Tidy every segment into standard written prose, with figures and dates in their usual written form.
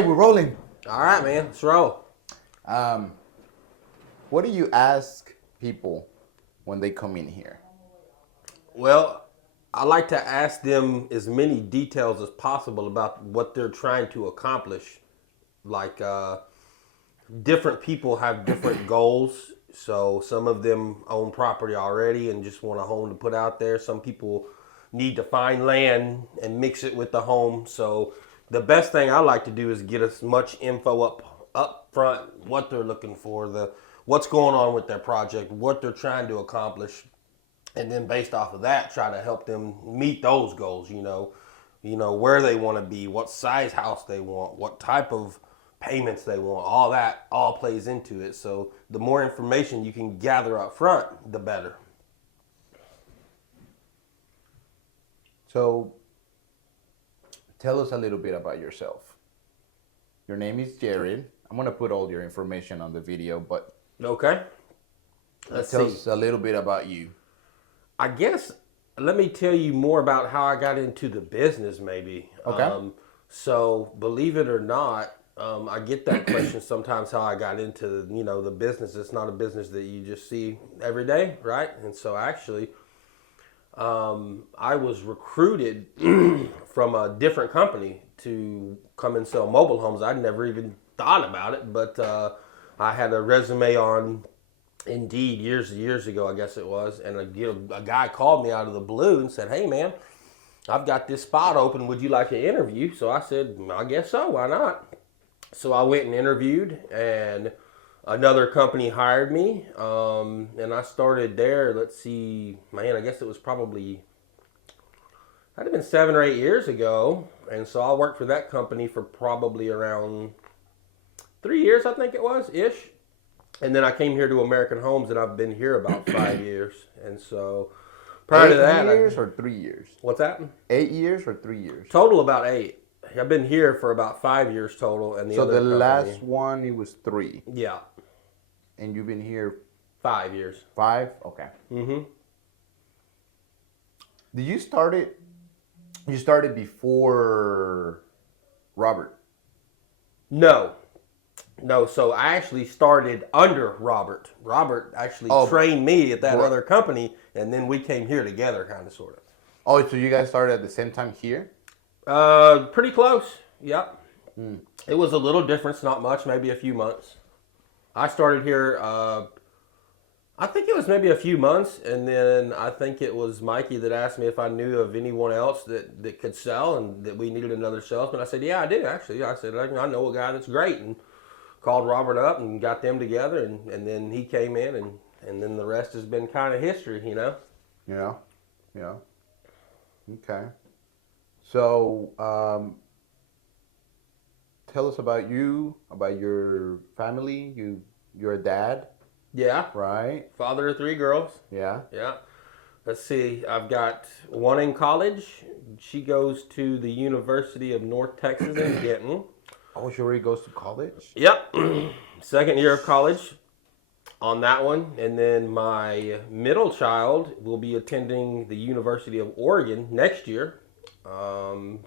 We're rolling. All right, man. Let's roll. Um, what do you ask people when they come in here? Well, I like to ask them as many details as possible about what they're trying to accomplish. Like, different people have different goals. So some of them own property already and just want a home to put out there. Some people need to find land and mix it with the home. So the best thing I like to do is get as much info up front, what they're looking for, the what's going on with their project, what they're trying to accomplish, and then based off of that, try to help them meet those goals. Where they want to be, what size house they want, what type of payments they want. All that all plays into it. So the more information you can gather up front, the better. So, tell us a little bit about yourself. Your name is Jared. I'm gonna put all your information on the video, but Okay. Let's tell see. us a little bit about you. I guess let me tell you more about how I got into the business, maybe. Okay. So believe it or not, I get that question sometimes. How I got into the business. It's not a business that you just see every day, right? And so actually, I was recruited from a different company to come and sell mobile homes. I'd never even thought about it, but I had a resume on Indeed years ago, I guess it was, and a guy called me out of the blue and said, "Hey, man, I've got this spot open. Would you like an interview?" So I said, "I guess so. Why not?" So I went and interviewed, and another company hired me, and I started there. Let's see, man, I guess it was probably that'd have been 7 or 8 years ago, and so I worked for that company for probably around 3 years, I think it was ish. And then I came here to American Homes, and I've been here about 5 years. And so prior to that, 8 years or 3 years? what's that? 8 years or 3 years? Total about 8. I've been here for about 5 years total, and the So other the company, last one, it was 3, yeah, and you've been here 5 years. 5. Okay. Mm-hmm. Did you start it? You started before Robert. No. So I actually started under Robert. Robert actually trained me at that other company, and then we came here together, kind of, sort of. Oh, so you guys started at the same time here? Pretty close. Yep. It was a little difference, not much, maybe a few months. I started here, I think it was maybe a few months, and then I think it was Mikey that asked me if I knew of anyone else that could sell and that we needed another salesman. I said, yeah, I do, actually. I said, I know a guy that's great, and called Robert up and got them together, and then he came in, and then the rest has been kind of history, Yeah. Okay. So, tell us about you, about your family. You're a dad, Yeah. right? Father of 3 girls. Yeah. Yeah. Let's see. I've got one in college. She goes to the University of North Texas in Denton. Oh, she already goes to college? Yep. Second year of college on that one. And then my middle child will be attending the University of Oregon next year. And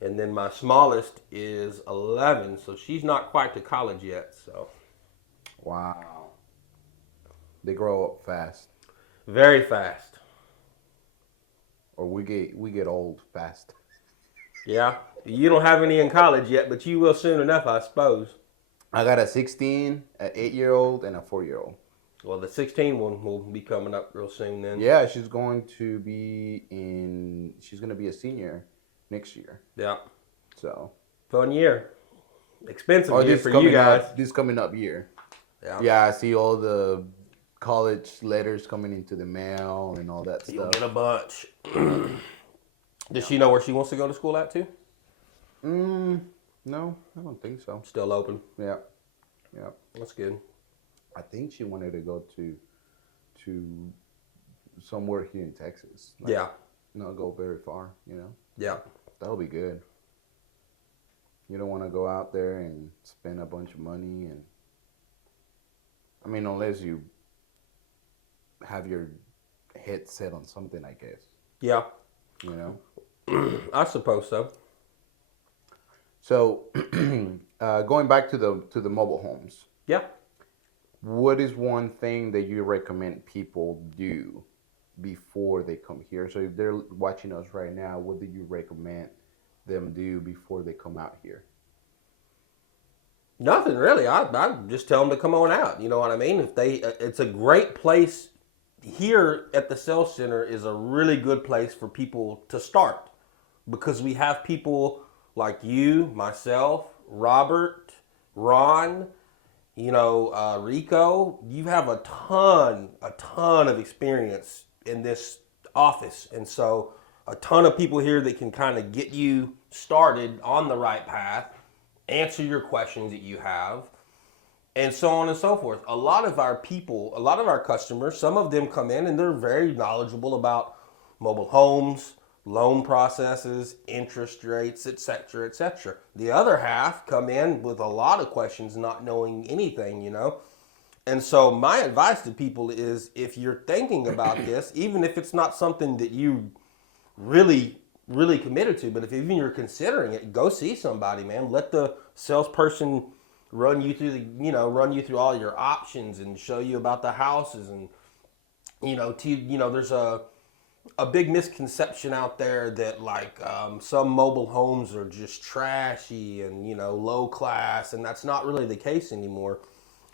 then my smallest is 11, so she's not quite to college yet. So, Wow. They grow up fast. very fast. Or we get old fast. Yeah. You don't have any in college yet, but you will soon enough, I suppose. I got a 16, an 8-year-old, and a 4-year-old. Well, the 16 one will be coming up real soon then. Yeah, she's going to be a senior next year. Yeah. So. Fun year. Expensive year this for you guys. This coming up year. Yeah. Yeah, I see all the college letters coming into the mail and all that You'll stuff. get a bunch. Does she know where she wants to go to school at too? No, I don't think so. Still open. Yeah. That's good. I think she wanted to go to somewhere here in Texas. Yeah. Not go very far, Yeah. That'll be good. You don't want to go out there and spend a bunch of money, and I mean, unless you have your head set on something, I guess. Yeah. You know? I suppose so. So, going back to the mobile homes, Yeah. what is one thing that you recommend people do before they come here? So, if they're watching us right now, what do you recommend them do before they come out here? Nothing really. I just tell them to come on out. You know what I mean? If they, it's a great place here at the sales center is a really good place for people to start because we have people like you, myself, Robert, Ron, Rico. You have a ton of experience in this office, and so a ton of people here that can kind of get you started on the right path, answer your questions that you have, and so on and so forth. A lot of our people, a lot of our customers, some of them come in and they're very knowledgeable about mobile homes, loan processes, interest rates, etc., etc. The other half come in with a lot of questions, not knowing anything. And so my advice to people is if you're thinking about this, even if it's not something that you really really committed to, but if even you're considering it, go see somebody, man. Let the salesperson run you through all your options and show you about the houses. And there's a big misconception out there that some mobile homes are just trashy and low class, and that's not really the case anymore.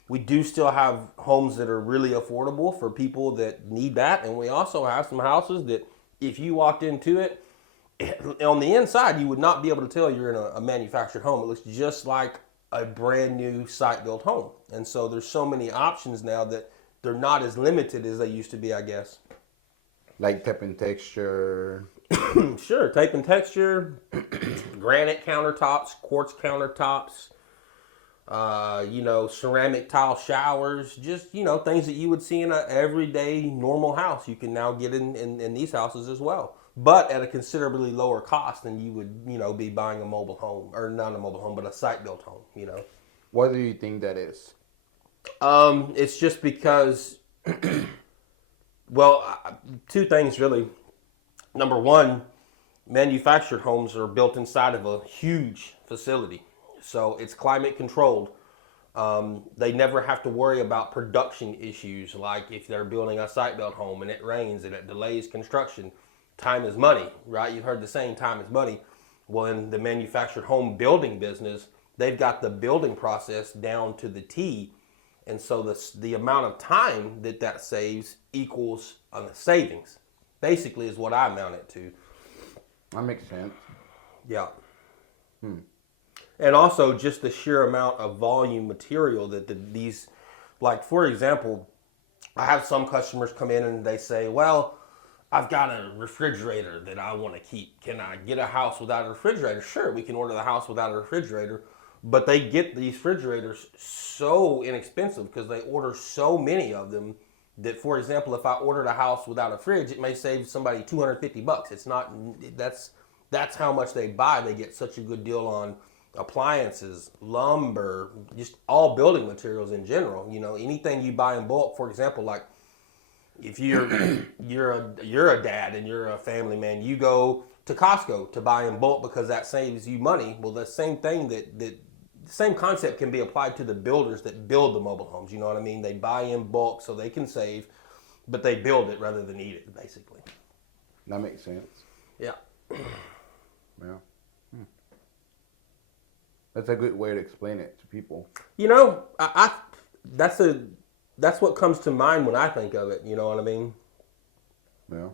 We do still have homes that are really affordable for people that need that, and we also have some houses that if you walked into it, on the inside you would not be able to tell you're in a manufactured home. It looks just like a brand new site built home. And so there's so many options now that they're not as limited as they used to be, I guess. Like tip and texture. Sure, tape and texture, granite countertops, quartz countertops, ceramic tile showers, just, things that you would see in a everyday normal house. You can now get in these houses as well, but at a considerably lower cost than you would, be buying a mobile home, or not a mobile home, but a site built home. What do you think that is? It's just because, well, two things really. Number one, manufactured homes are built inside of a huge facility. So it's climate controlled. They never have to worry about production issues like if they're building a site built home and it rains and it delays construction. Time is money, right? You've heard the saying, time is money. Well, in the manufactured home building business, they've got the building process down to the T. And so the amount of time that saves equals the savings, basically, is what I amount it to. That makes sense. Yeah. And also just the sheer amount of volume material that these, like, for example, I have some customers come in and they say, well, I've got a refrigerator that I want to keep. Can I get a house without a refrigerator? Sure, we can order the house without a refrigerator. But they get these refrigerators so inexpensive because they order so many of them that, for example, if I ordered a house without a fridge, it may save somebody $250. It's not, that's how much they buy. They get such a good deal on appliances, lumber, just all building materials in general. Anything you buy in bulk, for example, like if you're a dad and you're a family man, you go to Costco to buy in bulk because that saves you money. Well, the same thing the same concept can be applied to the builders that build the mobile homes. You know what I mean? They buy in bulk so they can save, but they build it rather than eat it, basically. That makes sense. Yeah. Yeah. That's a good way to explain it to people. I that's what comes to mind when I think of it. You know what I mean? Yeah.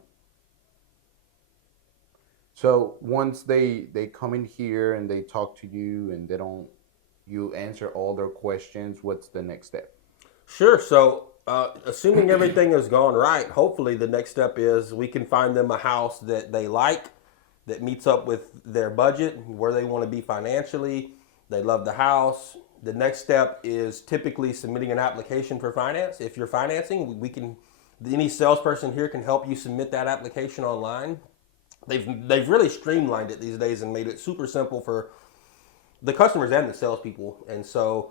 So once they come in here and they talk to you and you answer all their questions, what's the next step? Sure. So, assuming everything has gone right, hopefully the next step is we can find them a house that they like, that meets up with their budget, where they want to be financially. They love the house. The next step is typically submitting an application for finance. If you're financing, any salesperson here can help you submit that application online. They've really streamlined it these days and made it super simple for the customers and the salespeople. And so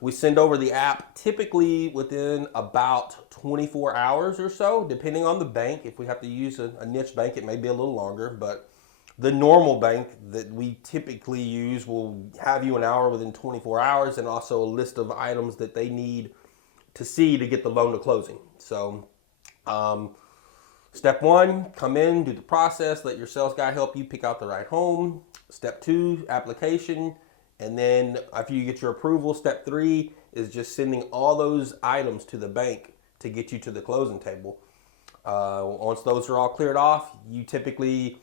we send over the app typically within about 24 hours or so, depending on the bank. If we have to use a niche bank, it may be a little longer, but The normal bank that we typically use will have you an hour within 24 hours and also a list of items that they need to see to get the loan to closing. So, step one, come in, do the process, let your sales guy help you pick out the right home. Step two, application. And then after you get your approval, step three is just sending all those items to the bank to get you to the closing table. Once those are all cleared off, you typically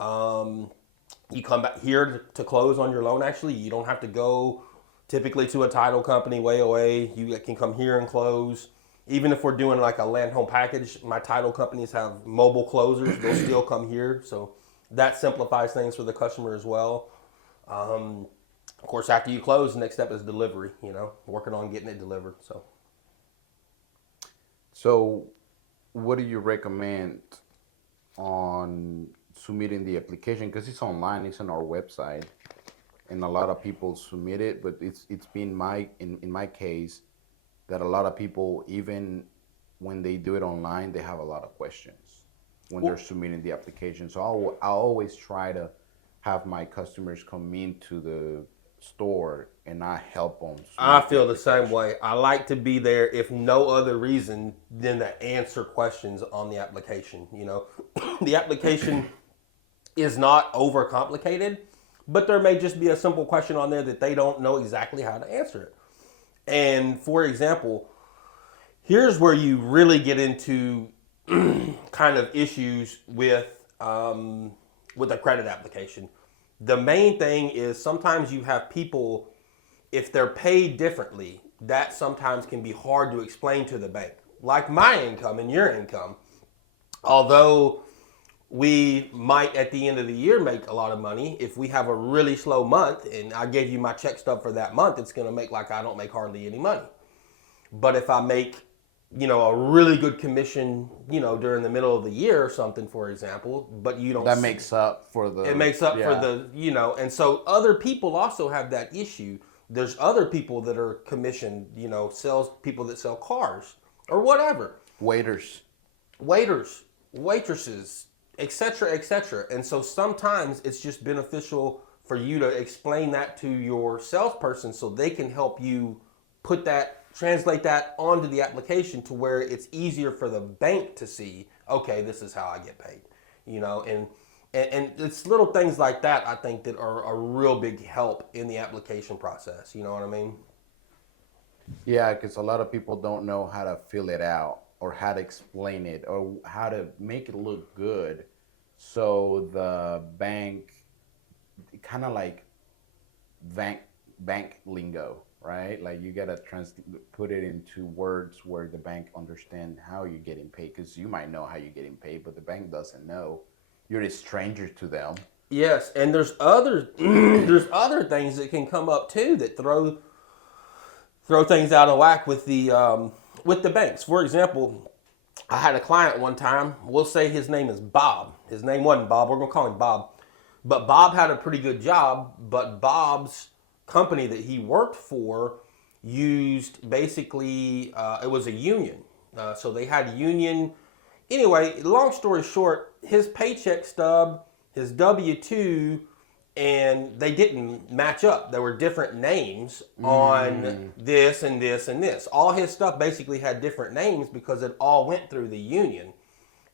you come back here to close on your loan. Actually, you don't have to go typically to a title company way away. You can come here and close. Even if we're doing like a land home package, my title companies have mobile closers. They'll still come here, so that simplifies things for the customer as well. Of course, after you close, the next step is delivery. Working on getting it delivered. So, what do you recommend on submitting the application? Because it's online, it's on our website, and a lot of people submit it. But it's been in my case that a lot of people, even when they do it online, they have a lot of questions when they're submitting the application. So I'll always try to have my customers come into the store and I help them. I feel the same way. I like to be there if no other reason than to answer questions on the application. The application is not overcomplicated, but there may just be a simple question on there that they don't know exactly how to answer it. And for example, here's where you really get into kind of issues with a credit application. The main thing is sometimes you have people, if they're paid differently, that sometimes can be hard to explain to the bank. Like my income and your income, although we might at the end of the year make a lot of money, if we have a really slow month and I gave you my check stub for that month, it's going to make like I don't make hardly any money. But if I make a really good commission, during the middle of the year or something, for example, but you don't. That makes up for the. It makes up for the, and so other people also have that issue. There's other people that are commissioned, sales people that sell cars or whatever. Waiters, waitresses, etc., etc. And so sometimes it's just beneficial for you to explain that to your salesperson so they can help you translate that onto the application to where it's easier for the bank to see, okay, this is how I get paid, and it's little things like that, I think, that are a real big help in the application process. You know what I mean? Yeah, because a lot of people don't know how to fill it out or how to explain it or how to make it look good. So the bank, kind of like bank lingo, right? Like you gotta put it into words where the bank understand how you're getting paid, because you might know how you're getting paid, but the bank doesn't know. You're a stranger to them. Yes, and there's other things that can come up too that throw things out of whack with the banks. For example, I had a client one time. We'll say his name is Bob. His name wasn't Bob. We're gonna call him Bob. But Bob had a pretty good job. But Bob's company that he worked for used basically it was a union, so they had a union. Anyway, long story short, his paycheck stub, his W-2, and they didn't match up. There were different names on this and this and this. All his stuff basically had different names because it all went through the union.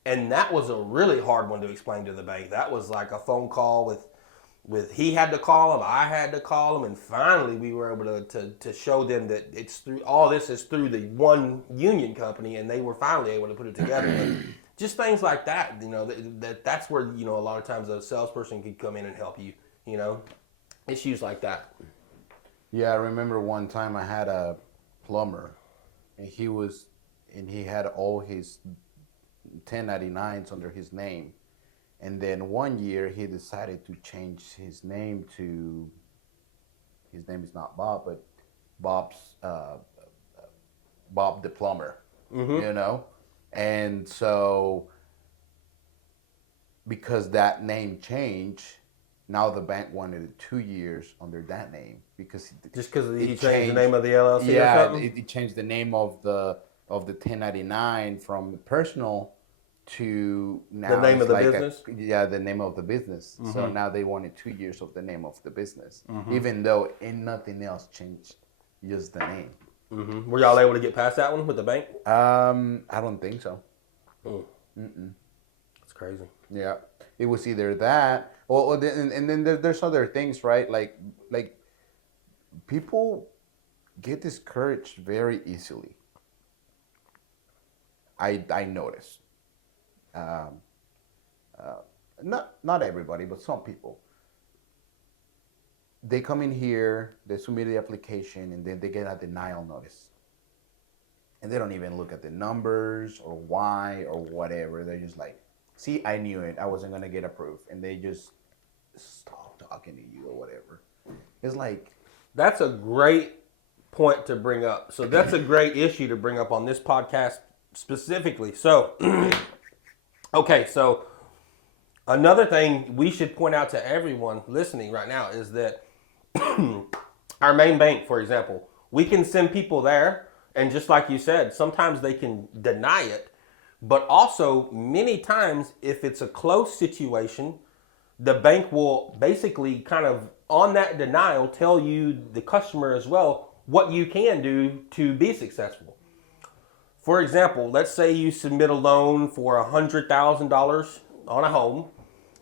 And that was a really hard one to explain to the bank. That was like a phone call with he had to call him, I had to call him, and finally we were able to show them that it's through, all this is through the one union company, and they were finally able to put it together. But just things like that, that's where, a lot of times a salesperson could come in and help you, issues like that. Yeah, I remember one time I had a plumber, and he had all his 1099s under his name. And then one year he decided to change his name to, his name is not Bob, but Bob the plumber, And so because that name changed, now the bank wanted 2 years under that name because he changed the name of the LLC. Yeah, it changed the name of the 1099 from personal to The now name it's of the like business? the name of the business. So now they wanted 2 years of the name of the business, Mm-hmm. even though ain't nothing else changed, just the name. Mm-hmm. Were y'all able to get past that one with the bank? I don't think so. That's crazy. Yeah, it was either that, and then there's other things, right? Like people get discouraged very easily. I noticed. Um, not everybody, but some people. They come in here, they submit the application, and then they get a denial notice. And they don't even look at the numbers or why or whatever. They're just like, see, I knew it. I wasn't going to get approved. And they just stop talking to you or whatever. It's like, That's a great point to bring up. So that's a great issue to bring up on this podcast specifically. So, okay, so another thing we should point out to everyone listening right now is that our main bank, for example, we can send people there, and just like you said, sometimes they can deny it, but also many times if it's a close situation, the bank will basically kind of on that denial tell you, the customer as well, what you can do to be successful. For example, let's say you submit a loan for $100,000 on a home,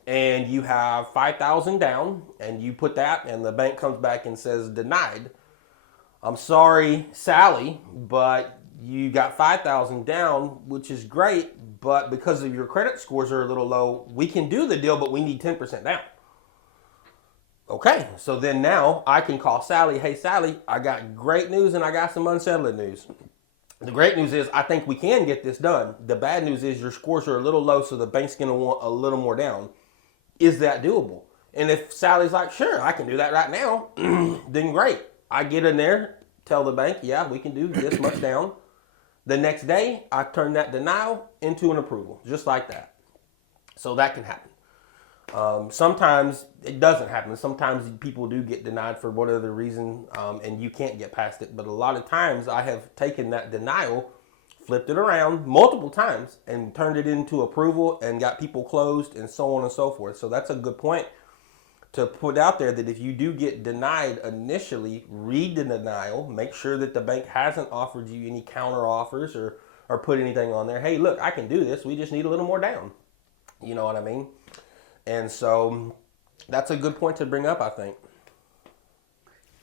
and you have $5,000 down, and you put that, and the bank comes back and says denied. I'm sorry, Sally, but you got $5,000 down, which is great, but because of your credit scores are a little low, we can do the deal, but we need 10% down. Okay, so then now I can call Sally. Hey, Sally, I got great news and I got some unsettling news. The great news is I think we can get this done. The bad news is your scores are a little low, so the bank's going to want a little more down. Is that doable? And if Sally's like, sure, I can do that right now, then great. I get in there, tell the bank, yeah, we can do this much down. The next day, I turn that denial into an approval, just like that. So that can happen. Sometimes it doesn't happen. Sometimes people do get denied for whatever reason, and you can't get past it. But a lot of times I have taken that denial, flipped it around multiple times, and turned it into approval and got people closed and so on and so forth. So that's a good point to put out there, that if you do get denied initially, read the denial, make sure that the bank hasn't offered you any counter offers or put anything on there. Hey, look, I can do this. We just need a little more down. You know what I mean? And so that's a good point to bring up, I think.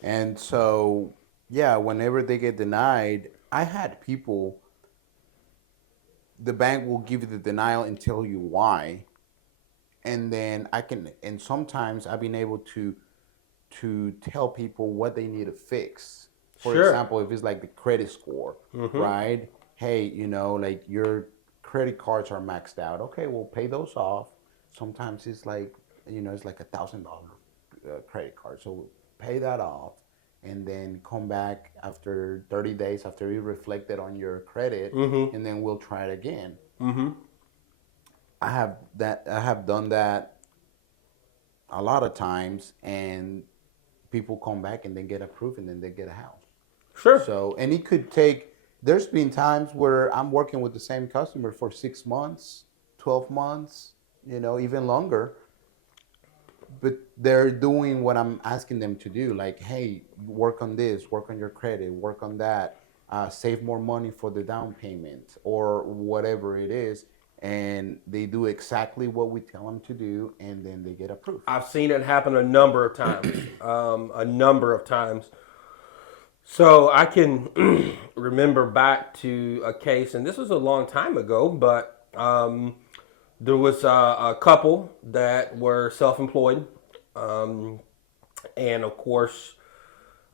and so, yeah, whenever they get denied, I had people, the bank will give you the denial and tell you why. And then and sometimes I've been able to tell people what they need to fix. For Sure. example, if it's like the credit score, right? Hey, like your credit cards are maxed out. Okay, we'll pay those off. Sometimes it's like, it's like $1,000 credit card. So pay that off and then come back after 30 days after you reflected on your credit, and then we'll try it again. I have done that a lot of times, and people come back and then get approved and then they get a house. Sure. So, and it could take, there's been times where I'm working with the same customer for 6 months, 12 months, even longer. But they're doing what I'm asking them to do. Like, hey, work on this, work on your credit, work on that, save more money for the down payment or whatever it is. And they do exactly what we tell them to do, and then they get approved. I've seen it happen a number of times. A number of times. So I can remember back to a case, and this was a long time ago, but there was a couple that were self-employed, and of course,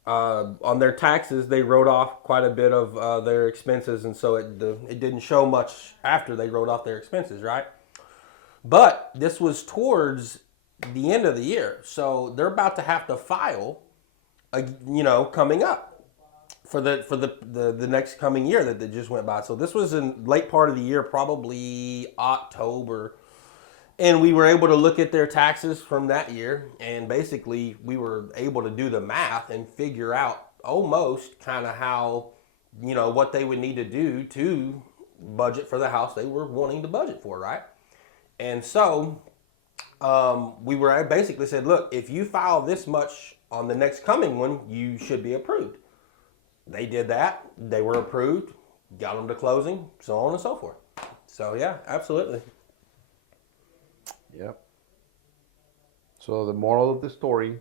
on their taxes, they wrote off quite a bit of their expenses, and so it didn't show much after they wrote off their expenses, right? But this was towards the end of the year, so they're about to have to file, coming up for the next coming year that just went by. So this was in late part of the year, probably October. And we were able to look at their taxes from that year, and basically we were able to do the math and figure out almost kind of how, what they would need to do to, budget for the house they were wanting to budget for, right? And so we were basically said, look, if you file this much on the next coming one, you should be approved. They did that. They were approved, got them to closing, so on and so forth. So yeah, absolutely. Yep. So the moral of the story,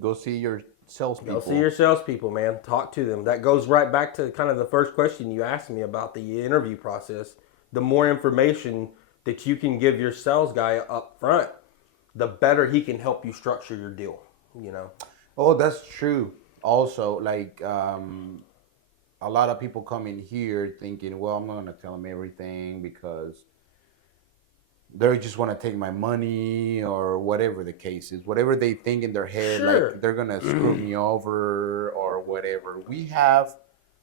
go see your salespeople. Go see your salespeople, man. Talk to them. That goes right back to kind of the first question you asked me about the interview process. The more information that you can give your sales guy up front, the better he can help you structure your deal, you know? Oh, that's true. Also, like, a lot of people come in here thinking, well, I'm going to tell them everything because they just want to take my money or whatever the case is. Whatever they think in their head, Sure. like they're going to screw me over or whatever. We have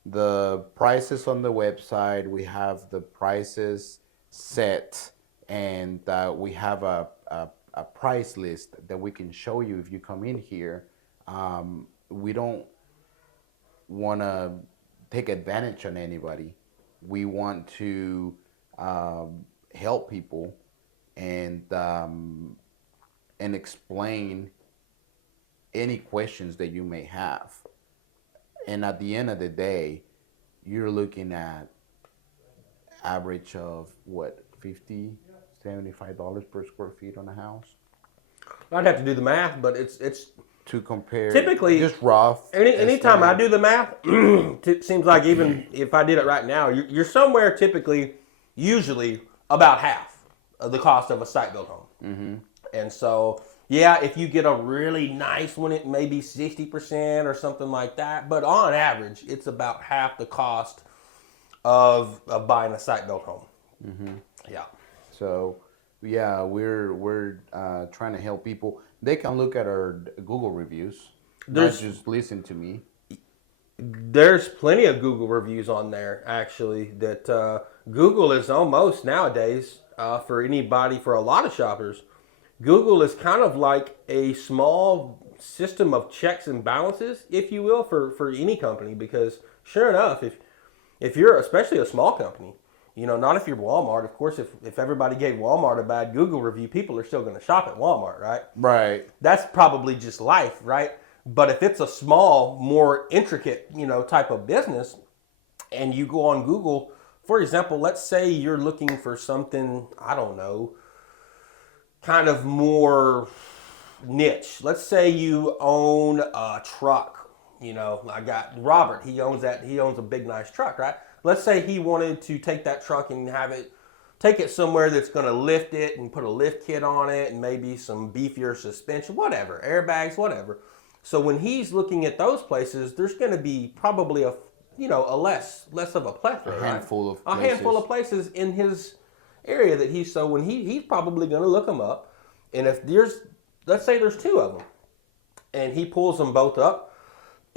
the prices on the website. We have the prices set, and we have a price list that we can show you if you come in here. We don't want to take advantage on anybody. We want to help people and explain any questions that you may have. And at the end of the day, you're looking at average of what, $50, $75 per square feet on a house? I'd have to do the math, but it's To compare, typically just rough. anytime I estimate. do the math, it seems like even if I did it right now, you're somewhere typically, usually about half of the cost of a site built home. Mm-hmm. And so, yeah, if you get a really nice one, it may be 60% or something like that. But on average, it's about half the cost of buying a site built home. Mm-hmm. Yeah. So, yeah, we're trying to help people. They can look at our Google reviews, not just listen to me. There's plenty of Google reviews on there, actually, that Google is almost nowadays, for anybody, for a lot of shoppers, Google is kind of like a small system of checks and balances, if you will, for any company. Because sure enough, if you're especially a small company, you know, not if you're Walmart. Of course, if everybody gave Walmart a bad Google review, people are still going to shop at Walmart, right? Right. That's probably just life, right? But if it's a small, more intricate, you know, type of business, and you go on Google, for example, let's say you're looking for something, I don't know, kind of more niche. Let's say you own a truck. You know, I got Robert. He owns a big, nice truck, right? Let's say he wanted to take that truck and take it somewhere that's going to lift it and put a lift kit on it and maybe some beefier suspension, whatever, airbags, whatever. So when he's looking at those places, there's going to be probably a less of a plethora, A handful of a places. handful of places in his area that he's probably going to look them up. And if let's say there's two of them, and he pulls them both up,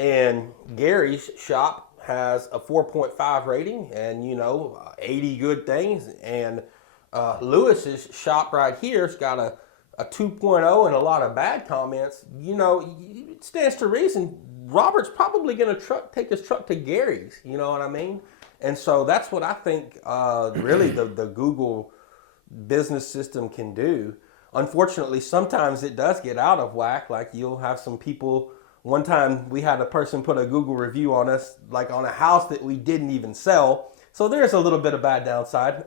and Gary's shop has a 4.5 rating and 80 good things, and Lewis's shop right here's got a 2.0 and a lot of bad comments. It stands to reason Robert's probably going to take his truck to Gary's. You know what I mean? And so that's what I think really the Google business system can do. Unfortunately, sometimes it does get out of whack. Like you'll have some people. One time we had a person put a Google review on us, like on a house that we didn't even sell. So there's a little bit of bad downside.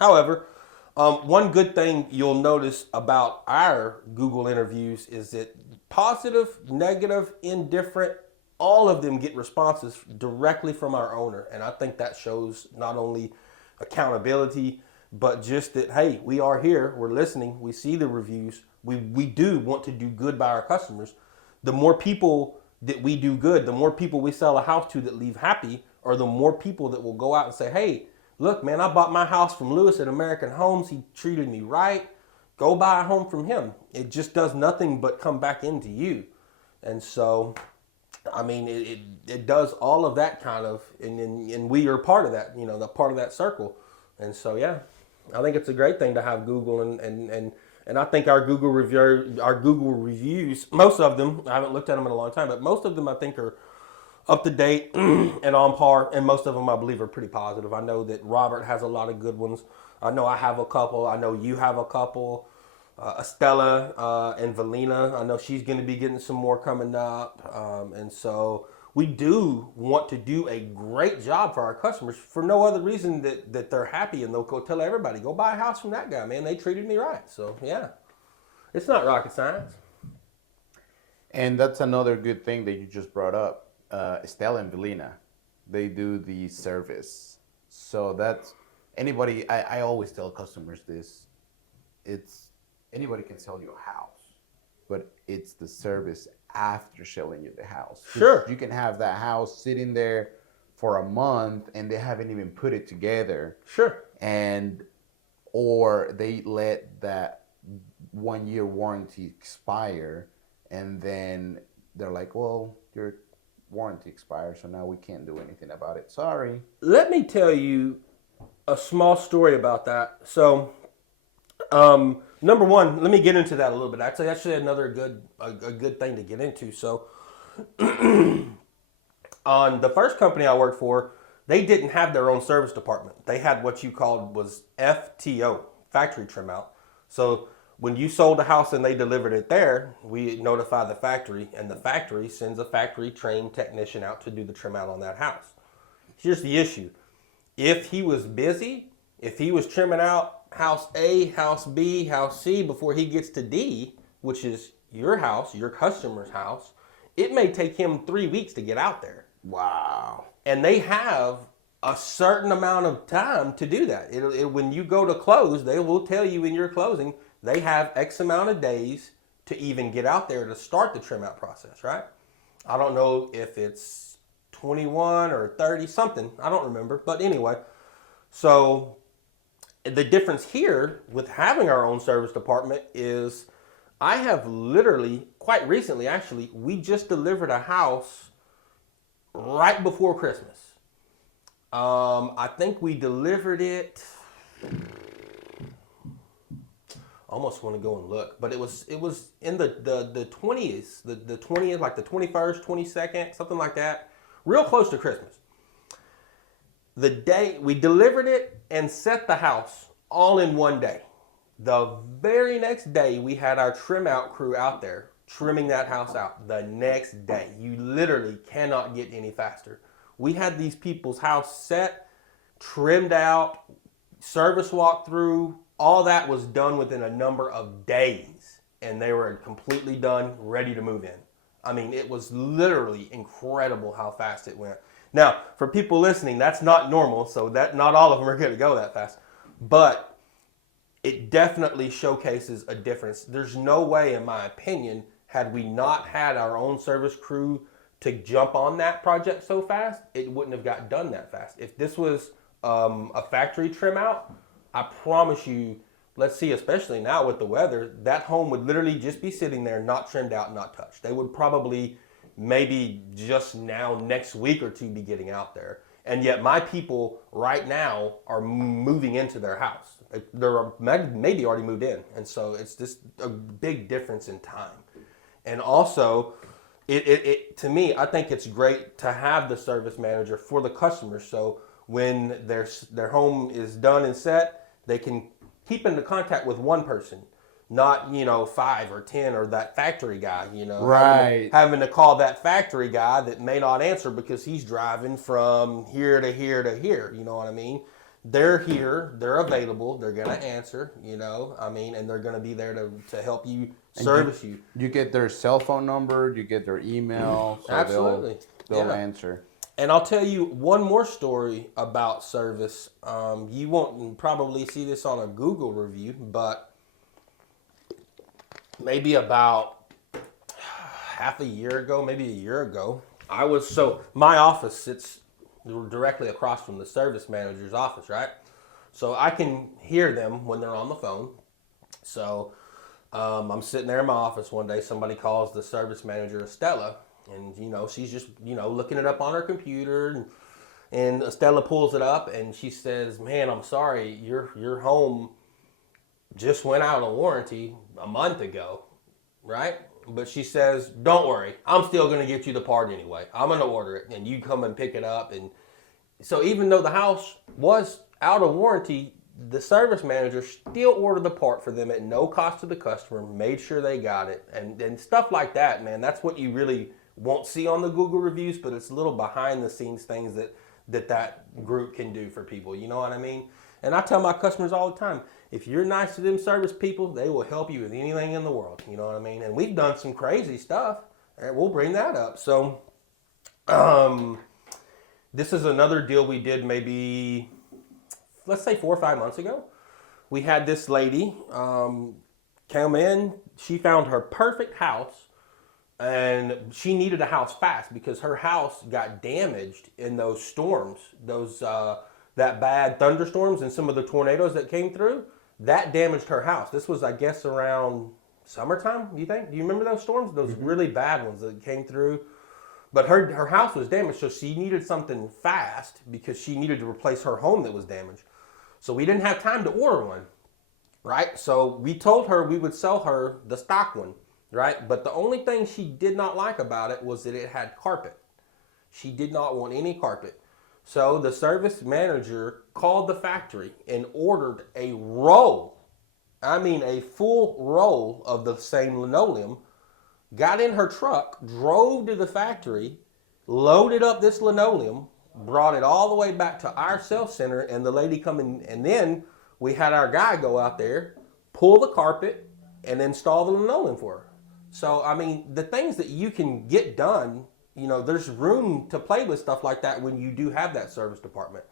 However, one good thing you'll notice about our Google interviews is that positive, negative, indifferent, all of them get responses directly from our owner. And I think that shows not only accountability, but just that, hey, we are here, we're listening, we see the reviews, we do want to do good by our customers. The more people that we do good, the more people we sell a house to that leave happy, or the more people that will go out and say, hey, look, man, I bought my house from Lewis at American Homes. He treated me right. Go buy a home from him. It just does nothing but come back into you. And so, I mean, it does all of that kind of, and we are part of that, the part of that circle. And so, yeah, I think it's a great thing to have Google, and I think our Google reviews, most of them, I haven't looked at them in a long time, but most of them I think are up to date and on par, and most of them I believe are pretty positive. I know that Robert has a lot of good ones. I know I have a couple. I know you have a couple. Estella and Valina, I know she's going to be getting some more coming up, and so we do want to do a great job for our customers for no other reason that they're happy, and they'll go tell everybody, go buy a house from that guy, man. They treated me right. So yeah, it's not rocket science. And that's another good thing that you just brought up. Estelle and Velina, they do the service. So that's anybody, I always tell customers this. It's anybody can sell you a house, but it's the service after selling you the house. Sure. You can have that house sitting there for a month and they haven't even put it together. Sure. And or they let that 1 year warranty expire and then they're like, well, your warranty expired, so now we can't do anything about it. Sorry. Let me tell you a small story about that. So, number one, let me get into that a little bit. Actually, another good thing to get into. So, on the first company I worked for, they didn't have their own service department. They had what you called was FTO, factory trim out. So when you sold a house and they delivered it there, we notify the factory, and the factory sends a factory trained technician out to do the trim out on that house. Here's the issue. If he was busy, if he was trimming out house A, house B, house C before he gets to D, which is your house, your customer's house, it may take him 3 weeks to get out there. Wow. And they have a certain amount of time to do that. When you go to close, they will tell you in your closing, they have X amount of days to even get out there to start the trim out process, right? I don't know if it's 21 or 30 something. I don't remember. But anyway, so the difference here with having our own service department is I have literally, quite recently actually, we just delivered a house right before Christmas. I think we delivered it. Almost want to go and look, but it was in the 20s, the 20th, like the 21st, 22nd, something like that, real close to Christmas. The day we delivered it and set the house all in one day. The very next day, we had our trim out crew out there trimming that house out. The next day, you literally cannot get any faster. We had these people's house set, trimmed out, service walkthrough. All that was done within a number of days, and they were completely done, ready to move in. I mean, it was literally incredible how fast it went. Now, for people listening, that's not normal, so that not all of them are going to go that fast. But it definitely showcases a difference. There's no way, in my opinion, had we not had our own service crew to jump on that project so fast, it wouldn't have got done that fast. If this was a factory trim out, I promise you, let's see, especially now with the weather, that home would literally just be sitting there, not trimmed out, not touched. They would probably maybe just now, next week or two, be getting out there. And yet my people right now are moving into their house. They're maybe already moved in. And so it's just a big difference in time. And also, it to me, I think it's great to have the service manager for the customers. So when their home is done and set, they can keep into contact with one person, not 5 or 10 or that factory guy. Right. Having to call that factory guy that may not answer because he's driving from here to here to here. You know what I mean? They're here, they're available, they're gonna answer. And they're gonna be there to help you service you. You get their cell phone number, you get their email, so Absolutely, they'll answer. And I'll tell you one more story about service. You won't probably see this on a Google review, but maybe about half a year ago, maybe a year ago, my office sits directly across from the service manager's office, right? So I can hear them when they're on the phone. So I'm sitting there in my office one day, somebody calls the service manager, Estella, and she's just looking it up on her computer, and Estella pulls it up and she says, "Man, I'm sorry, your home just went out on warranty a month ago," right? But she says, don't worry, I'm still going to get you the part anyway. I'm going to order it and you come and pick it up. And so even though the house was out of warranty, the service manager still ordered the part for them at no cost to the customer, made sure they got it, and stuff like that, man. That's what you really won't see on the Google reviews, but it's little behind the scenes things that group can do for people. You know what I mean? And I tell my customers all the time, if you're nice to them service people, they will help you with anything in the world. You know what I mean? And we've done some crazy stuff, and we'll bring that up. So, this is another deal we did maybe, let's say 4 or 5 months ago. We had this lady come in. She found her perfect house, and she needed a house fast because her house got damaged in those storms, that bad thunderstorms and some of the tornadoes that came through. That damaged her house. This was, I guess, around summertime. Do you think? Do you remember those storms? Those really bad ones that came through. But her house was damaged, so she needed something fast because she needed to replace her home that was damaged. So we didn't have time to order one, right? So we told her we would sell her the stock one, right? But the only thing she did not like about it was that it had carpet. She did not want any carpet. So the service manager called the factory and ordered a roll, I mean a full roll of the same linoleum, got in her truck, drove to the factory, loaded up this linoleum, brought it all the way back to our sales center, and the lady come in, and then we had our guy go out there, pull the carpet, and install the linoleum for her. So, I mean, the things that you can get done, you know, there's room to play with stuff like that when you do have that service department.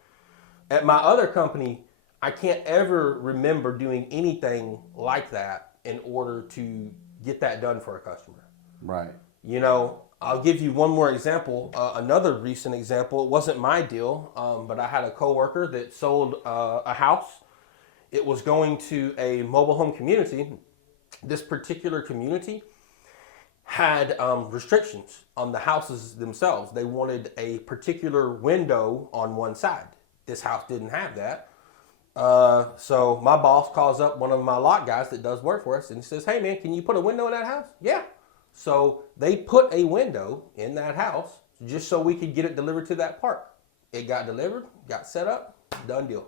At my other company, I can't ever remember doing anything like that in order to get that done for a customer. Right. You know, I'll give you one more example. Another recent example. It wasn't my deal, but I had a coworker that sold a house. It was going to a mobile home community. This particular community had restrictions on the houses themselves. They wanted a particular window on one side. This house didn't have that. So my boss calls up one of my lot guys that does work for us and he says, hey man, can you put a window in that house? Yeah. So they put a window in that house just so we could get it delivered to that part. It got delivered, got set up, done deal.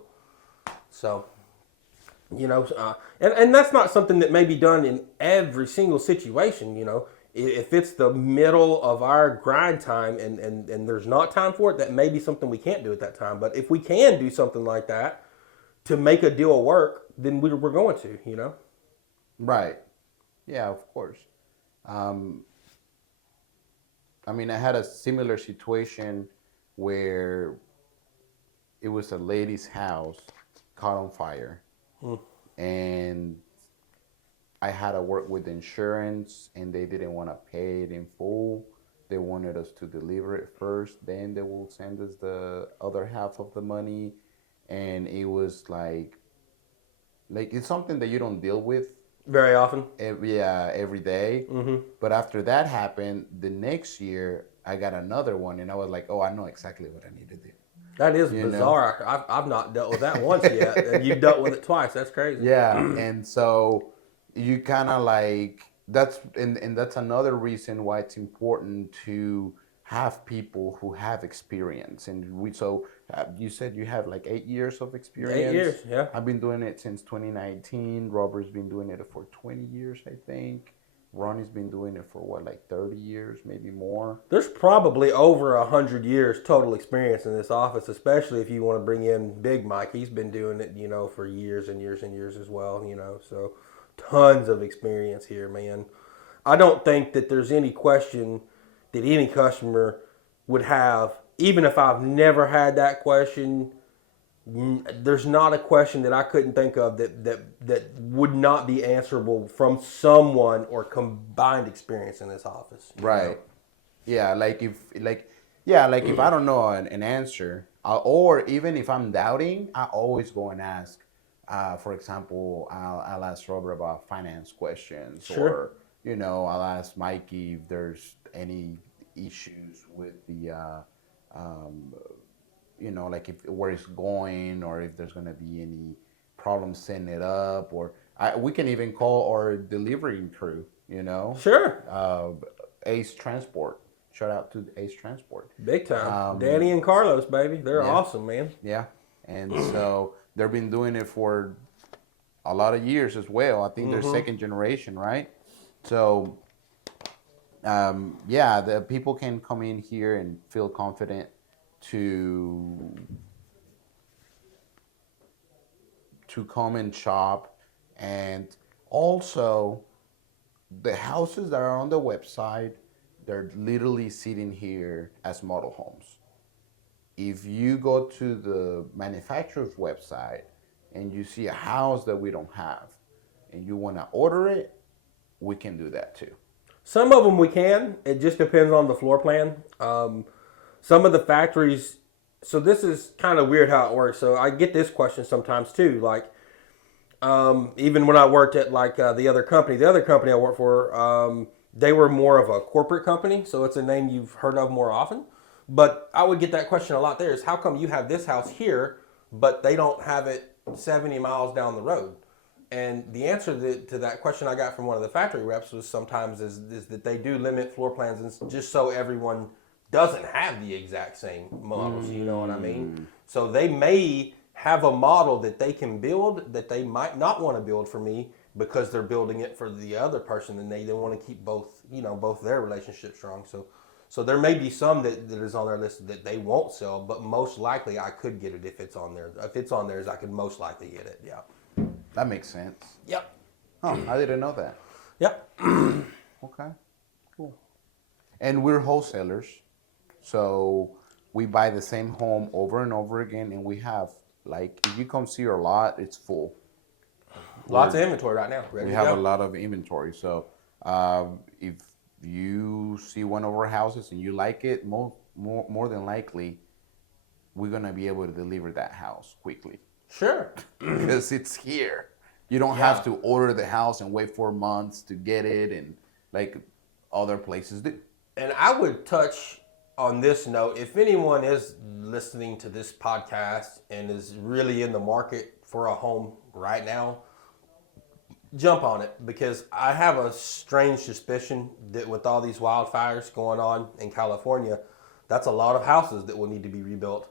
So, you know, and that's not something that may be done in every single situation, you know. If it's the middle of our grind time and there's not time for it, that may be something we can't do at that time. But if we can do something like that to make a deal work, then we're going to, you know. Right. Yeah, of course. I mean, I had a similar situation where it was a lady's house caught on fire. And I had to work with insurance and they didn't want to pay it in full. They wanted us to deliver it first, then they will send us the other half of the money. And it was like it's something that you don't deal with very often. Every day. But after that happened, the next year I got another one, and I was like, oh, I know exactly what I need to do. That is bizarre. I've not dealt with that once yet, and you've dealt with it twice. That's crazy. Yeah, and so you kind of like that's another reason why it's important to have people who have experience. And you said you have like 8 years of experience. 8 years, yeah. I've been doing it since 2019. Robert's been doing it for 20 years, I think. Ronnie's been doing it for like 30 years, maybe more. There's probably over 100 years total experience in this office, especially if you want to bring in Big Mike. He's been doing it, you know, for years and years and years as well, you know. So tons of experience here, man. I don't think that there's any question that any customer would have, even if I've never had that question. There's not a question that I couldn't think of that would not be answerable from someone or combined experience in this office. Right. Know? Yeah, if I don't know an answer, or even if I'm doubting, I always go and ask. For example, I'll ask Robert about finance questions, sure. Or I'll ask Mikey if there's any issues with the like if where it's going, or if there's going to be any problems setting it up, or we can even call our delivery crew, you know. Sure. Ace Transport. Shout out to Ace Transport. Big time. Danny and Carlos, baby. They're Yeah. awesome, man. Yeah. And so they've been doing it for a lot of years as well. I think they're second generation, right? So, yeah, the people can come in here and feel confident to come and shop. And also, the houses that are on the website, they're literally sitting here as model homes. If you go to the manufacturer's website and you see a house that we don't have and you want to order it, we can do that too. Some of them we can. It just depends on the floor plan. Some of the factories. So this is kind of weird how it works. So I get this question sometimes too. Like, even when I worked at like the other company I worked for, they were more of a corporate company. So it's a name you've heard of more often. But I would get that question a lot there is how come you have this house here, but they don't have it 70 miles down the road? And the answer to that question I got from one of the factory reps was sometimes is that they do limit floor plans and just so everyone doesn't have the exact same models, you know what I mean? So they may have a model that they can build that they might not want to build for me because they're building it for the other person and they want to keep both, both their relationships strong. So there may be some that is on their list that they won't sell, but most likely I could get it if it's on there. If it's on theirs, I could most likely get it. Yeah. That makes sense. Yep. Oh, I didn't know that. Yep. Okay, cool. And we're wholesalers, so we buy the same home over and over again, and we have, like, if you come see our lot, it's full. Lots of inventory right now. Ready We to have go. a lot of inventory, so if you see one of our houses and you like it, more than likely, we're gonna be able to deliver that house quickly. Sure. Because it's here. You don't have to order the house and wait 4 months to get it, and like other places do. And I would touch on this note, if anyone is listening to this podcast and is really in the market for a home right now, jump on it, because I have a strange suspicion that with all these wildfires going on in California, that's a lot of houses that will need to be rebuilt.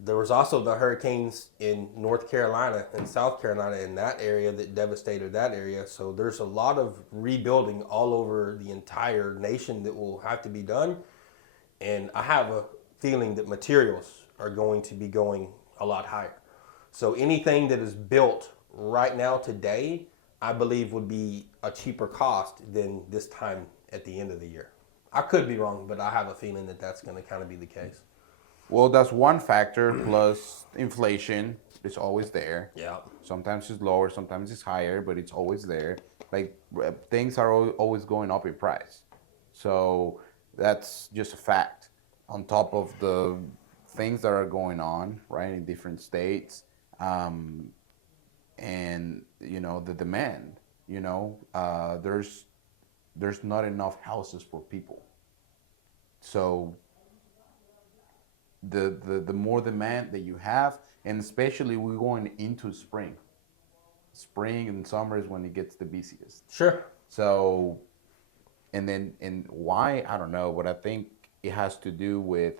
There was also the hurricanes in North Carolina and South Carolina in that area that devastated that area. So there's a lot of rebuilding all over the entire nation that will have to be done. And I have a feeling that materials are going to be going a lot higher. So anything that is built right now today, I believe would be a cheaper cost than this time at the end of the year. I could be wrong, but I have a feeling that that's going to kind of be the case. Well, that's one factor, plus inflation is always there. Yeah. Sometimes it's lower, sometimes it's higher, but it's always there. Like, things are always going up in price. So that's just a fact. On top of the things that are going on, right, in different states, and the demand. There's not enough houses for people. So the more demand that you have, and especially we're going into spring. Spring and summer is when it gets the busiest. Sure. So, and why, I don't know, but I think it has to do with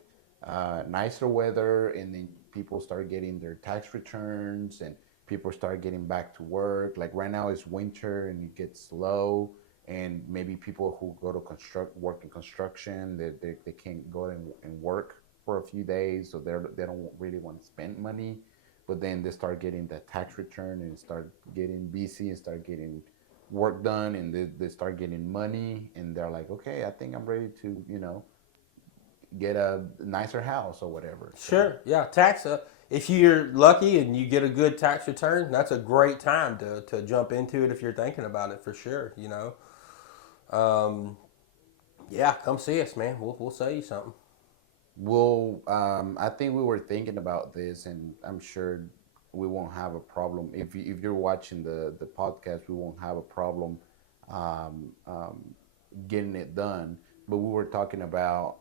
nicer weather, and then people start getting their tax returns, and people start getting back to work. Like right now it's winter and it gets slow, and maybe people who go to work in construction, they can't go and work for a few days, so they don't really want to spend money. But then they start getting that tax return and start getting busy and start getting work done, and they start getting money, and they're like, okay, I think I'm ready to get a nicer house or whatever. So, Sure. Yeah. Tax. If you're lucky and you get a good tax return, that's a great time to jump into it if you're thinking about it, for sure. Yeah. Come see us, man. We'll sell you something. well, I think we were thinking about this, and I'm sure we won't have a problem. If you're watching the podcast, we won't have a problem um, um, getting it done. But we were talking about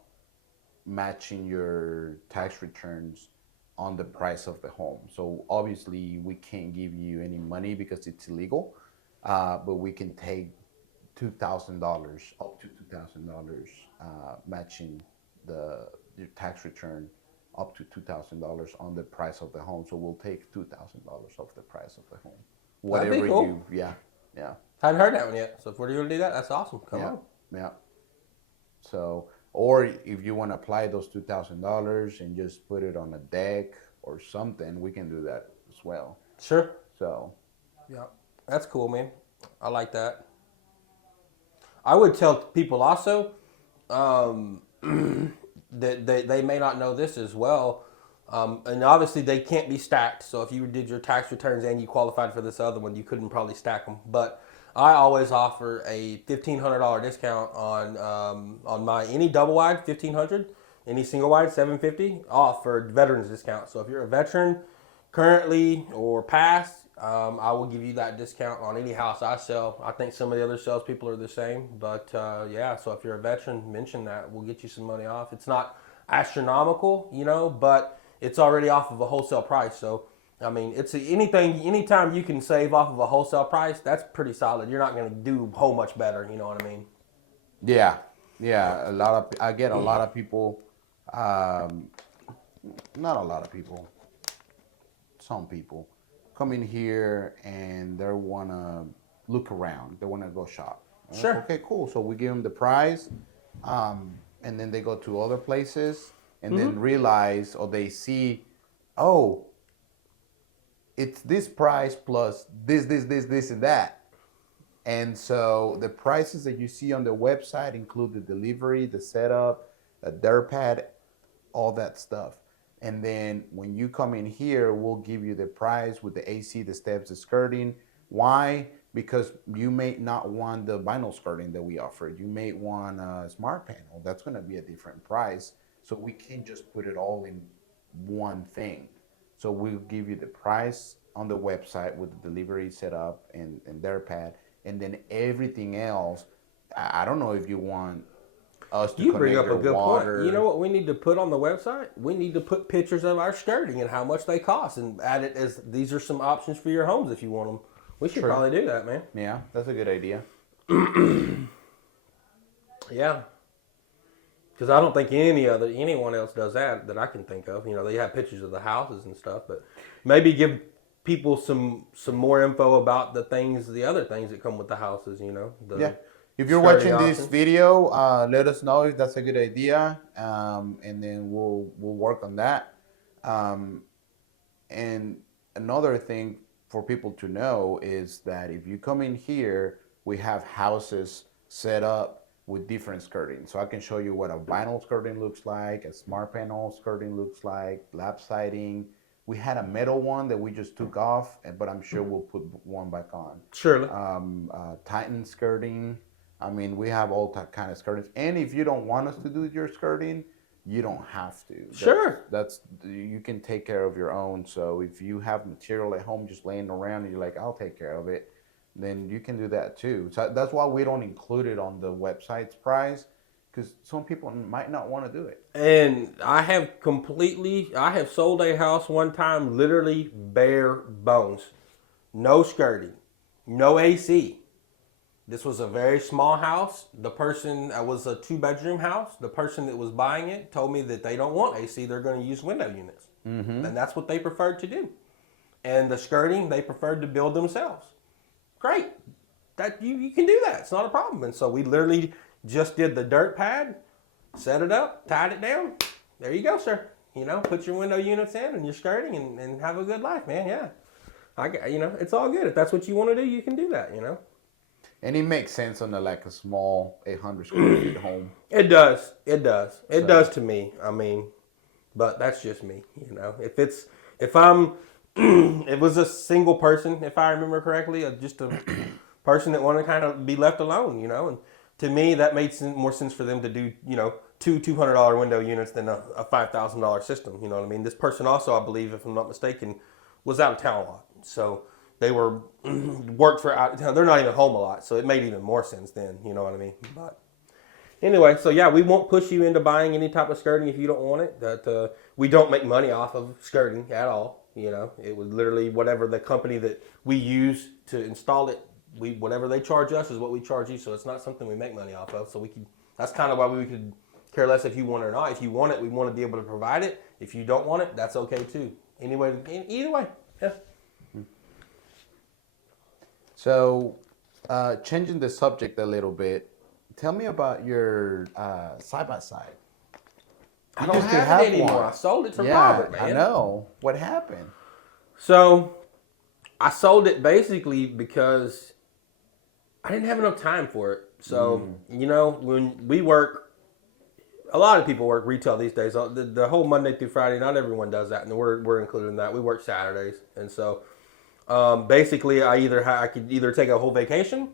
matching your tax returns on the price of the home. So obviously we can't give you any money because it's illegal, but we can take $2,000, up to $2,000, matching your tax return up to $2,000 on the price of the home. So we'll take $2,000 off the price of the home. That'd be Whatever cool. you, yeah, yeah, Hadn't heard that one yet. So if we're going to do that, that's awesome. Come yeah, on. yeah. So, or if you want to apply those $2,000 and just put it on a deck or something, we can do that as well. Sure. So, Yeah. That's cool, man. I like that. I would tell people also that they may not know this as well. And obviously they can't be stacked. So if you did your tax returns and you qualified for this other one, you couldn't probably stack them. But I always offer a $1,500 discount on my any double wide $1,500, any single wide $750 off for veterans discount. So if you're a veteran currently or past, I will give you that discount on any house I sell. I think some of the other salespeople are the same, but yeah. So if you're a veteran, mention that. We'll get you some money off. It's not astronomical, but it's already off of a wholesale price. So I mean, anytime you can save off of a wholesale price, that's pretty solid. You're not going to do a whole much better. You know what I mean? yeah, yeah. I get a lot of people, not a lot of people, some people come in here and they want to look around. They want to go shop. Sure. Okay, cool. So we give them the price, and then they go to other places and then realize, or they see, oh, it's this price plus this, and that. And so the prices that you see on the website include the delivery, the setup, a dirt pad, all that stuff. And then when you come in here, we'll give you the price with the AC, the steps, the skirting. Why? Because you may not want the vinyl skirting that we offer. You may want a smart panel. That's going to be a different price. So we can't just put it all in one thing. So we'll give you the price on the website with the delivery setup and their pad. And then everything else, I don't know if you want us to You bring connect up a your good water. point. You know what we need to put on the website? We need to put pictures of our skirting and how much they cost and add it as these are some options for your homes if you want them. We should probably do that, man. Yeah, that's a good idea. Yeah. Because I don't think anyone else does that I can think of. They have pictures of the houses and stuff, but maybe give people some more info about the other things that come with the houses. Yeah. If you're skirting watching this options. video, let us know if that's a good idea, and then we'll work on that. And another thing for people to know is that if you come in here, we have houses set up with different skirting. So I can show you what a vinyl skirting looks like, a smart panel skirting looks like, lap siding. We had a metal one that we just took off, but I'm sure we'll put one back on. Surely. Titan skirting. I mean, we have all kind of skirtings. And if you don't want us to do your skirting, you don't have to. Sure. You can take care of your own. So if you have material at home just laying around and you're like, I'll take care of it, then you can do that too. So that's why we don't include it on the website's price, because some people might not want to do it. And I have sold a house one time, literally bare bones. No skirting, no AC. This was a very small house. It was a 2-bedroom house. The person that was buying it told me that they don't want AC. They're going to use window units. Mm-hmm. And that's what they preferred to do. And the skirting, they preferred to build themselves. Great. That you can do that. It's not a problem. And so we literally just did the dirt pad, set it up, tied it down. There you go, sir. Put your window units in and your skirting and have a good life, man. Yeah. It's all good. If that's what you want to do, you can do that, And it makes sense on a small 800 square feet home. It does. It does to me. I mean, but that's just me. If it was a single person, if I remember correctly, just a person that wanted to kind of be left alone, and to me that made more sense for them to do, two $200 window units than a $5,000 system. You know what I mean? This person also, I believe, if I'm not mistaken, was out of town a lot, so. They worked for out of town. They're not even home a lot, so it made even more sense then. You know what I mean? But anyway, so yeah, we won't push you into buying any type of skirting if you don't want it. That we don't make money off of skirting at all. It was literally whatever the company that we use to install it whatever they charge us is what we charge you. So it's not something we make money off of. So that's kind of why we could care less if you want it or not. If you want it, we want to be able to provide it. If you don't want it, that's okay too. Anyway, either way, yeah. So, changing the subject a little bit, tell me about your side by side. I don't have it anymore. I sold it to Robert, man. I know. What happened? So I sold it basically because I didn't have enough time for it. So, when we work, a lot of people work retail these days. The whole Monday through Friday, not everyone does that, and we're included in that. We work Saturdays. And so basically I could either take a whole vacation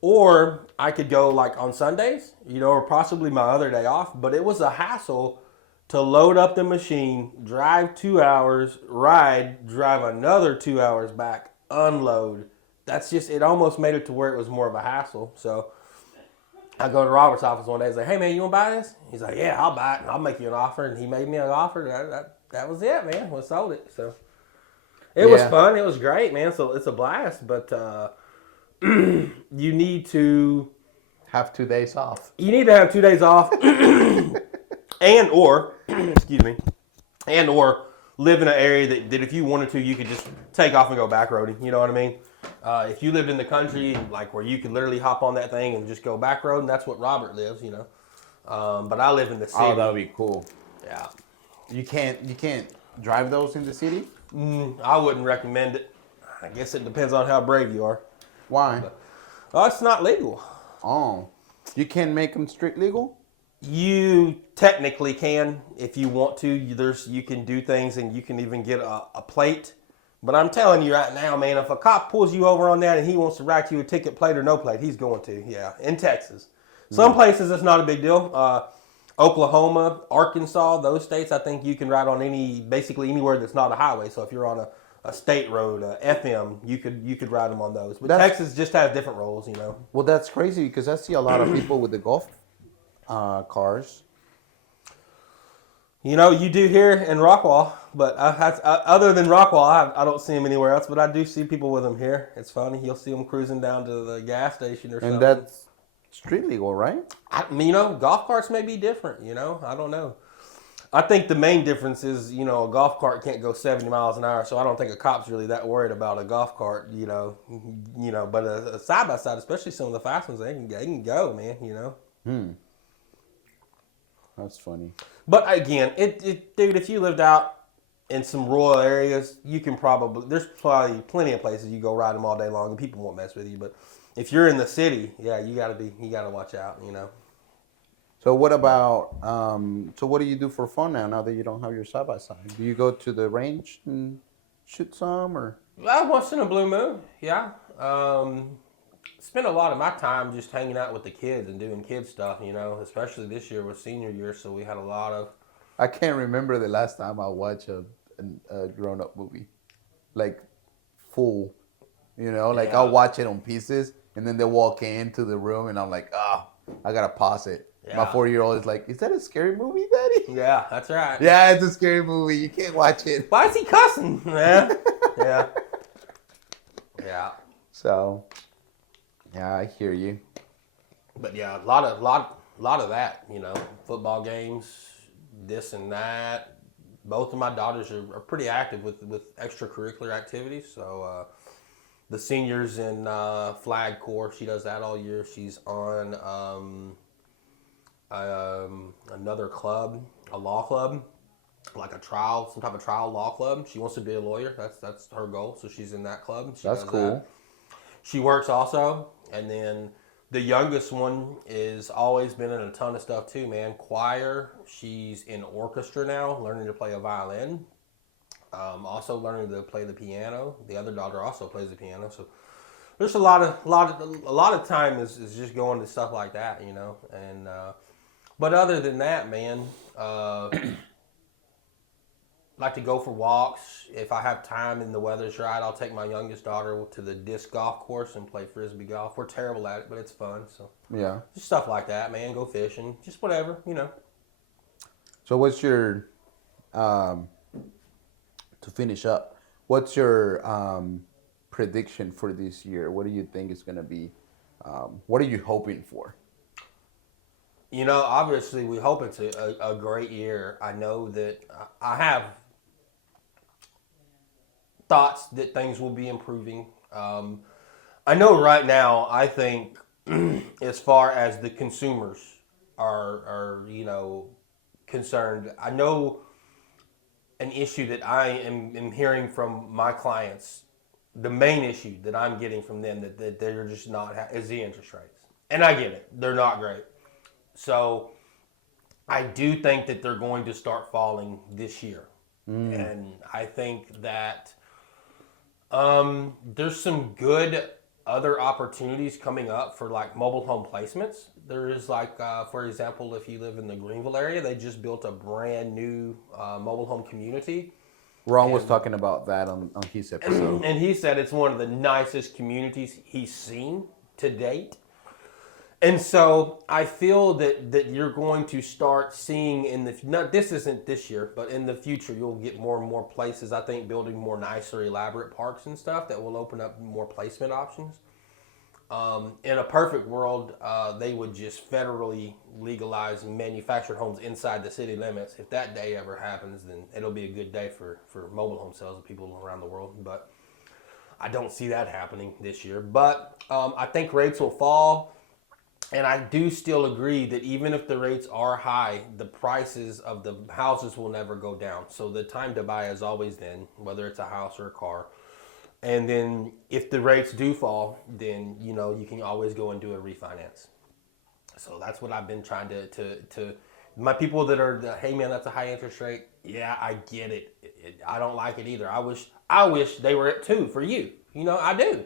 or I could go like on Sundays, or possibly my other day off. But it was a hassle to load up the machine, drive 2 hours, drive another 2 hours back, unload. It almost made it to where it was more of a hassle. So I go to Robert's office one day. He's like, "Hey man, you want to buy this?" He's like, "Yeah, I'll buy it. I'll make you an offer." And he made me an offer. That was it, man. We sold it. So it was fun. It was great, man. So it's a blast. But you need to have 2 days off. You need to have 2 days off, and or live in an area that if you wanted to, you could just take off and go back roading. You know what I mean? If you lived in the country, like where you could literally hop on that thing and just go back roading, that's what Robert lives. But I live in the city. Oh, that would be cool. Yeah. You can't drive those in the city? I wouldn't recommend it. I guess it depends on how brave you are. Why? It's not legal. Oh, you can't make them street legal? You technically can if you want to. You can do things and you can even get a plate. But I'm telling you right now, man, if a cop pulls you over on that and he wants to write you a ticket, plate or no plate, he's going to. Yeah, in Texas. Some places it's not a big deal. Oklahoma, Arkansas, those states, I think you can ride on basically anywhere that's not a highway. So if you're on a state road, FM, you could ride them on those. But Texas just has different rules, Well, that's crazy because I see a lot of people with the golf cars. You do here in Rockwall, but other than Rockwall, I don't see them anywhere else. But I do see people with them here. It's funny. You'll see them cruising down to the gas station or something. And that's street legal, right? Golf carts may be different. I don't know. I think the main difference is, a golf cart can't go 70 miles an hour, so I don't think a cop's really that worried about a golf cart. But a side by side, especially some of the fast ones, they can go, man. That's funny. But again, dude, if you lived out in some rural areas, there's probably plenty of places you go ride them all day long and people won't mess with you. But if you're in the city, yeah, you gotta watch out, So what about, so what do you do for fun now that you don't have your side by side? Do you go to the range and shoot some or? Once in a blue moon, yeah. Spent a lot of my time just hanging out with the kids and doing kid stuff, especially this year was senior year, so we had a lot of... I can't remember the last time I watched a grown-up movie, like full, I'll watch it on pieces, and then they walk into the room, and I'm like, I gotta pause it. Yeah. My 4-year-old is like, "Is that a scary movie, Daddy?" Yeah, that's right. Yeah, it's a scary movie. You can't watch it. Why is he cussing? Yeah. Yeah. So... yeah, I hear you. But yeah, a lot of that, football games, this and that. Both of my daughters are pretty active with extracurricular activities. So the senior's in flag corps. She does that all year. She's on another club, a law club, like some type of trial law club. She wants to be a lawyer. That's her goal. So she's in that club. That's cool. That. She works also. And then the youngest one is always been in a ton of stuff too, man. Choir. She's in orchestra now, learning to play a violin. Also learning to play the piano. The other daughter also plays the piano. So there's a lot of time is just going to stuff like that, And but other than that, man, like to go for walks. If I have time and the weather's right, I'll take my youngest daughter to the disc golf course and play frisbee golf. We're terrible at it, but it's fun. So yeah, just stuff like that, man. Go fishing, just whatever, So what's your, to finish up, what's your prediction for this year? What do you think is going to be? What are you hoping for? Obviously, we hope it's a great year. I know that I have thoughts that things will be improving. I know right now, I think as far as the consumers are concerned, I know an issue that I am hearing from my clients, the main issue that I'm getting from them that they're just not, is the interest rates. And I get it. They're not great. So I do think that they're going to start falling this year. And I think that there's some good other opportunities coming up for like mobile home placements. There is like, for example, if you live in the Greenville area, they just built a brand new mobile home community. Ron was talking about that on his episode. And he said it's one of the nicest communities he's seen to date. And so I feel that you're going to start seeing this isn't this year, but in the future, you'll get more and more places, I think, building more nicer, elaborate parks and stuff that will open up more placement options. In a perfect world, they would just federally legalize manufactured homes inside the city limits. If that day ever happens, then it'll be a good day for mobile home sales of people around the world. But I don't see that happening this year. But I think rates will fall. And I do still agree that even if the rates are high, the prices of the houses will never go down. So the time to buy is always then, whether it's a house or a car. And then if the rates do fall, then, you can always go and do a refinance. So that's what I've been trying to my people that are, hey man, that's a high interest rate. Yeah, I get it. I don't like it either. I wish they were at 2 for you. I do.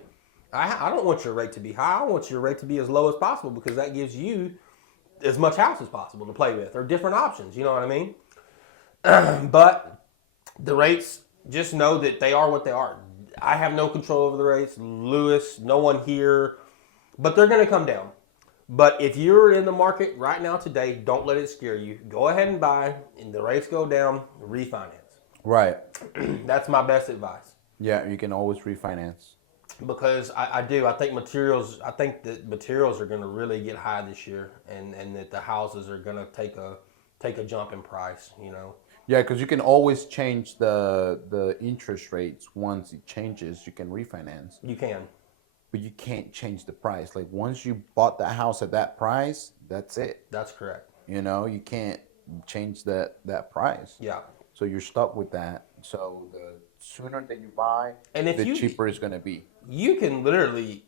I don't want your rate to be high. I want your rate to be as low as possible because that gives you as much house as possible to play with or different options. You know what I mean? But the rates, just know that they are what they are. I have no control over the rates. Lewis, no one here. But they're going to come down. But if you're in the market right now today, don't let it scare you. Go ahead and buy. And the rates go down, refinance. Right. That's my best advice. Yeah, you can always refinance. Because I think that materials are going to really get high this year, and that the houses are going to take a jump in price. Yeah, because you can always change the interest rates. Once it changes, you can refinance. You can, but you can't change the price. Like once you bought that house at that price, that's it. That's correct. You can't change that price. Yeah. So you're stuck with that. So the sooner that you buy, the cheaper it's going to be. You can literally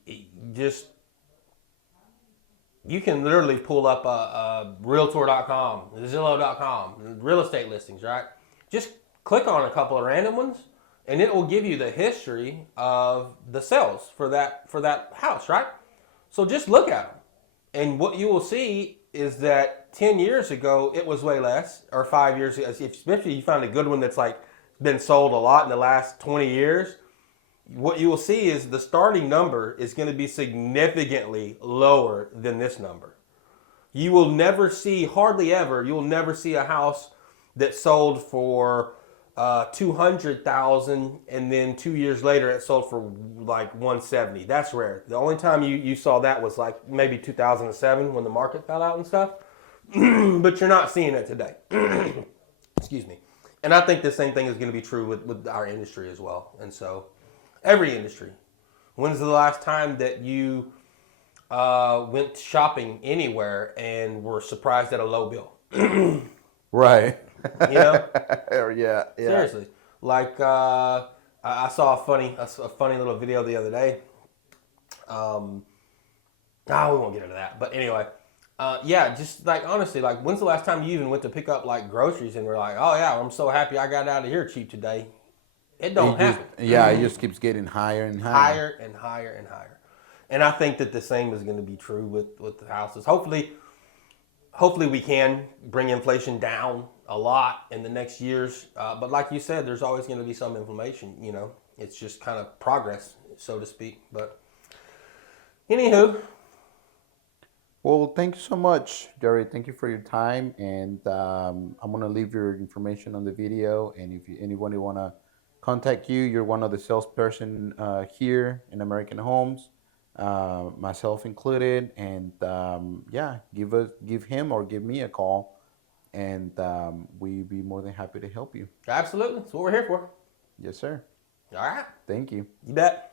pull up a realtor.com, Zillow.com, real estate listings, right? Just click on a couple of random ones and it will give you the history of the sales for that house, right? So just look at them. And what you will see is that 10 years ago, it was way less, or 5 years ago, especially if you find a good one that's like been sold a lot in the last 20 years, what you will see is the starting number is going to be significantly lower than this number. You will never see, hardly ever, you will never see a house that sold for $200,000 and then 2 years later it sold for like $170,000. That's rare. The only time you saw that was like maybe 2007 when the market fell out and stuff. But you're not seeing it today. Excuse me. And I think the same thing is going to be true with our industry as well. And so every industry. When's the last time that you went shopping anywhere and were surprised at a low bill? Right. Yeah. Seriously. Like I saw a funny little video the other day. We won't get into that. But anyway, just like honestly, like when's the last time you even went to pick up like groceries and were like, oh yeah, I'm so happy I got out of here cheap today. It don't happen. It just keeps getting higher and higher. Higher and higher and higher. And I think that the same is going to be true with the houses. Hopefully we can bring inflation down a lot in the next years. But like you said, there's always going to be some inflation, It's just kind of progress, so to speak. But anywho. Well, thank you so much, Jerry. Thank you for your time. And I'm going to leave your information on the video. And if anybody want to contact you. You're one of the salesperson here in American Homes, myself included, and yeah, give him or give me a call, and we'd be more than happy to help you. Absolutely. That's what we're here for. Yes, sir. All right. Thank you. You bet.